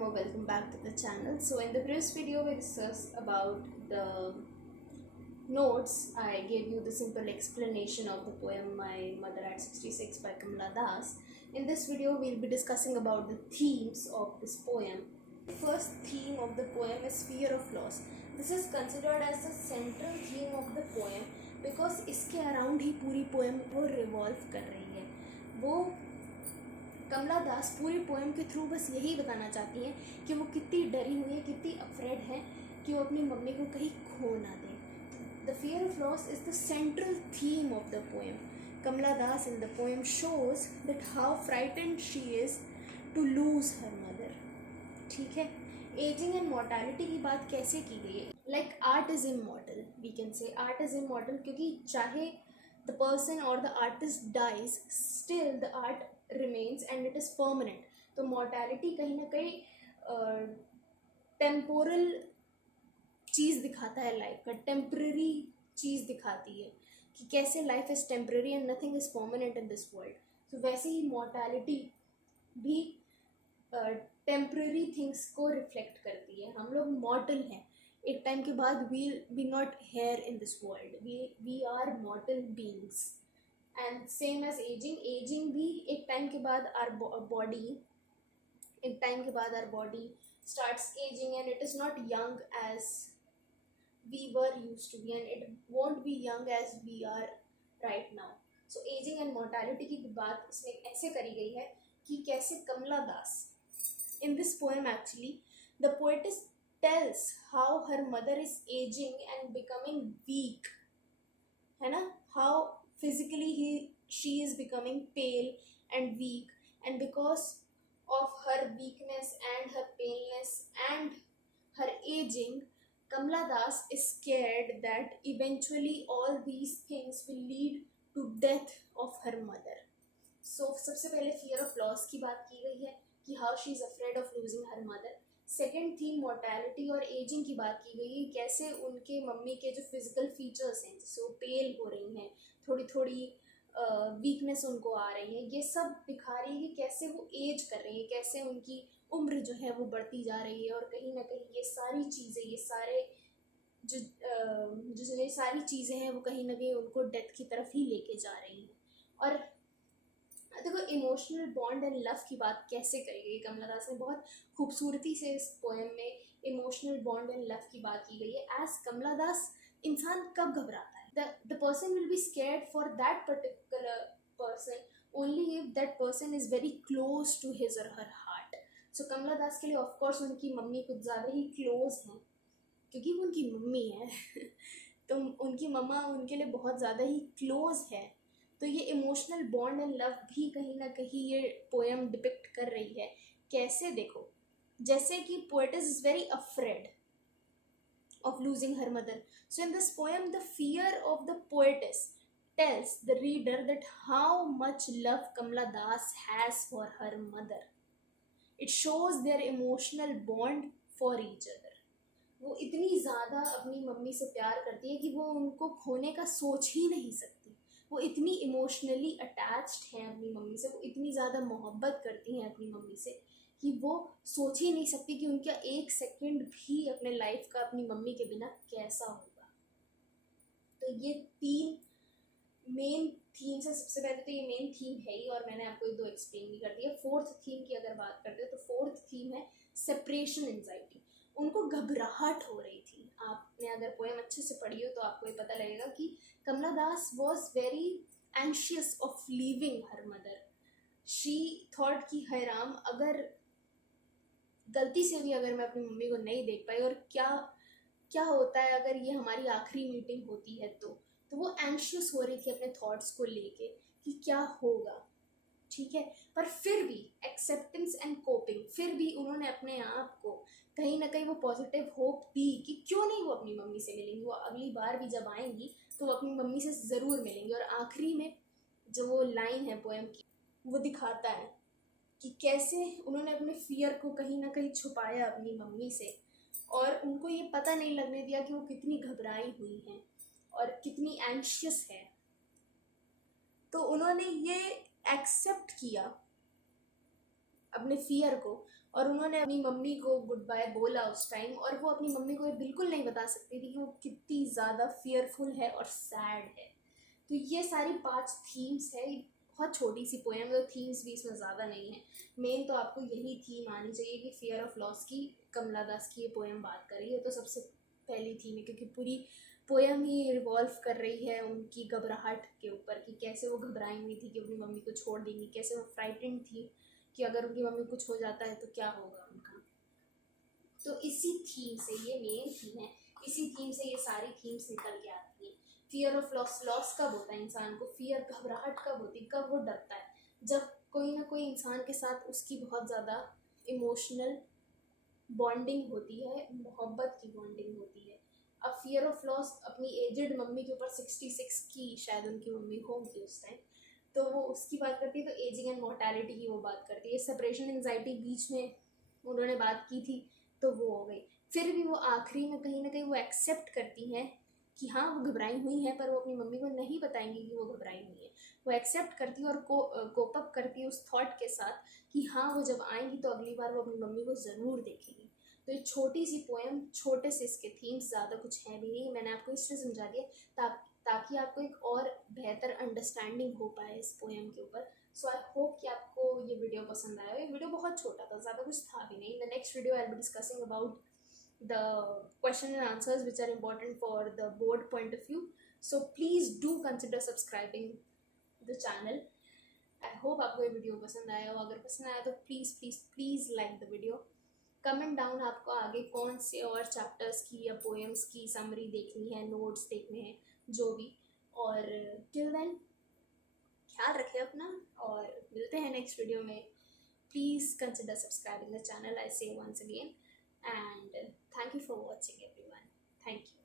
everyone, or welcome back to the channel. So in the previous video we discussed about the notes. I gave you the simple explanation of the poem My Mother at 66 by Kamala Das. In this video we'll be discussing about the themes of this poem. The first theme of the poem is fear of loss. This is considered as the central theme of the poem because इसके around ही पूरी poem वो revolve कर रही है. वो कमला दास पूरी poem के through बस यही बताना चाहती हैं कि वो कितनी डरी हुई है, कितनी अफ्रेड है कि वो अपनी मम्मी को कहीं खो ना दे. The fear of loss is the central theme of the poem. Kamala Das in the poem shows that how frightened she is to lose her mother. ठीक है, एजिंग एंड मॉर्टैलिटी की बात कैसे की गई है? Like art is immortal, we can say art is immortal क्योंकि चाहे the person or the artist dies, still the art remains and it is permanent. तो mortality कहीं ना कहीं temporal चीज़ दिखाता है, लाइफ का temporary चीज़ दिखाती है कि कैसे life is temporary and nothing is permanent in this world. तो वैसे ही mortality भी temporary things को reflect करती है. हम लोग mortal हैं, एक टाइम के बाद we'll be not here in this world. We are mortal beings. And same as aging भी एक टाइम के बाद our body starts aging and it is not young as we were used to be and it won't be young as we are right now. So aging and mortality की बात इसमें ऐसे करी गई है कि कैसे कमला दास in this poem actually the poetess tells how her mother is aging and becoming weak, है ना? How physically she is becoming pale and weak, and because of her weakness and her paleness and her aging, Kamala Das is scared that eventually all these things will lead to death of her mother. So सबसे पहले fear of loss की बात की गई है कि how she is afraid of losing her mother. Second theme mortality और ageing की बात की गई है, कैसे उनके मम्मी के जो फिजिकल फीचर्स हैं जैसे वो पेल हो रही हैं, थोड़ी थोड़ी वीकनेस उनको आ रही है, ये सब दिखा रही है कि कैसे वो एज कर रही है, कैसे उनकी उम्र जो है वो बढ़ती जा रही है और कहीं ना कहीं ये सारी चीज़ें, ये सारे जो ये सारी चीज़ें हैं वो कहीं ना कहीं उनको डेथ की तरफ ही लेके जा रही हैं. और देखो इमोशनल बॉन्ड एंड लव की बात कैसे करी गई कमला दास ने, बहुत खूबसूरती से इस पोएम में इमोशनल बॉन्ड एंड लव की बात की गई है. एज कमला दास इंसान कब घबराता है? The person will be scared for that particular person only if that person is very close to his और हर हार्ट. सो कमला दास के लिए ऑफकोर्स उनकी मम्मी कुछ ज़्यादा ही क्लोज हैं क्योंकि वो उनकी मम्मी है तो उनकी मम्मा उनके लिए बहुत ज़्यादा ही क्लोज है. तो ये इमोशनल बॉन्ड एंड लव भी कहीं ना कहीं ये पोएम डिपिक्ट कर रही है. कैसे? देखो, जैसे कि poetess is very afraid of losing her mother. So in this poem the fear of the poetess tells the reader that how much love Kamala Das has for her mother. It shows their emotional bond for each other. वो इतनी ज़्यादा अपनी mummy से प्यार करती है कि वो उनको खोने का सोच ही नहीं सकती. वो इतनी इमोशनली अटैच्ड हैं अपनी मम्मी से, वो इतनी ज़्यादा मोहब्बत करती हैं अपनी मम्मी से कि वो सोच ही नहीं सकती कि उनका एक सेकंड भी अपने लाइफ का अपनी मम्मी के बिना कैसा होगा. तो ये तीन मेन थीम्स है. सबसे पहले तो ये मेन थीम है ही और मैंने आपको 2 एक्सप्लेन भी कर दिया. फोर्थ थीम की अगर बात करते हैं तो फोर्थ थीम है सेपरेशन एंजाइटी. उनको घबराहट हो रही थी. आपने अगर पोएम अच्छे से पढ़ी हो तो आपको ये पता लगेगा कि Kamala Das was very anxious of leaving her mother. She thought कि हाय राम, अगर गलती से भी अगर मैं अपनी मम्मी को नहीं देख पाई और क्या होता है अगर ये हमारी आखिरी मीटिंग होती है तो वो एंशियस हो रही थी अपने थॉट्स को लेके कि क्या होगा. ठीक है, पर फिर भी एक्सेप्टेंस एंड कोपिंग, फिर भी उन्होंने अपने आप को कहीं ना कहीं वो पॉजिटिव होप दी कि क्यों नहीं वो अपनी मम्मी से मिलेंगी, वो अगली बार भी जब आएंगी तो वो अपनी मम्मी से ज़रूर मिलेंगी. और आखिरी में जो वो लाइन है पोएम की वो दिखाता है कि कैसे उन्होंने अपने फियर को कहीं ना कहीं छुपाया अपनी मम्मी से और उनको ये पता नहीं लगने दिया कि वो कितनी घबराई हुई हैं और कितनी एंशियस है. तो उन्होंने ये एक्सेप्ट किया अपने फियर को और उन्होंने अपनी मम्मी को गुड बाय बोला उस टाइम, और वो अपनी मम्मी को ये बिल्कुल नहीं बता सकती थी कि वो कितनी ज़्यादा फियरफुल है और सैड है। तो ये सारी 5 थीम्स है, बहुत छोटी सी पोएम, तो थीम्स भी इसमें ज़्यादा नहीं है। मेन तो आपको यही थीम आनी चाहिए कि फियर ऑफ लॉस की कमला दास की ये पोएम बात कर रही है, तो सबसे पहली थीम है, क्योंकि पूरी पोएम ही रिवॉल्व कर रही है उनकी घबराहट के ऊपर, कि कैसे वो घबराई हुई थी कि अपनी मम्मी को छोड़ देंगी, कैसे वो फ्राइटेंड थी कि अगर उनकी मम्मी को कुछ हो जाता है तो क्या होगा उनका। तो इसी थीम से, ये मेन थीम है, इसी थीम से ये सारी थीम्स निकल के आती हैं। फियर ऑफ लॉस, लॉस कब होता है इंसान को, फियर घबराहट कब होती है, कब वो डरता है, जब कोई ना कोई इंसान के साथ उसकी बहुत ज़्यादा इमोशनल बॉन्डिंग होती है, मोहब्बत की बॉन्डिंग होती है। अब फियर ऑफ लॉस अपनी एजड मम्मी के ऊपर, 66 की शायद उनकी मम्मी होंगी उस टाइम, तो वो उसकी बात करती है, तो एजिंग एंड मोर्टेलिटी की वो बात करती है। सेपरेशन एंजाइटी बीच में उन्होंने बात की थी, तो वो हो गई। फिर भी वो आखिरी में कहीं ना कहीं वो एक्सेप्ट करती हैं कि हाँ वो घबराई हुई है, पर वो अपनी मम्मी को नहीं बताएंगी कि वो घबराई हुई है। वो एक्सेप्ट करती है और कोप अप करती है उस थॉट के साथ कि हाँ वो जब आएंगी तो अगली बार वो अपनी मम्मी को ज़रूर देखेगी। तो ये छोटी सी पोएम, छोटे से इसके थीम्स, ज़्यादा कुछ है भी नहीं, मैंने आपको इसलिए समझा दिया ताकि आपको एक और बेहतर अंडरस्टैंडिंग हो पाए इस पोएम के ऊपर। सो आई होप कि आपको ये वीडियो पसंद आया। ये वीडियो बहुत छोटा था, ज़्यादा कुछ था भी नहीं। The next video I will be discussing about the question and answers which are important for the board point of view. So please do consider subscribing the channel. I hope आपको ये वीडियो पसंद आया हो। अगर पसंद आया तो please please please like the video. Comment down आपको आगे कौन से और चैप्टर्स की या पोएम्स की समरी देखनी है, नोट्स देखने हैं, जो भी। और टिल देन ख्याल रखें अपना, और मिलते हैं नेक्स्ट वीडियो में। Please consider subscribing the channel, I say once again, and thank you for watching everyone. Thank you.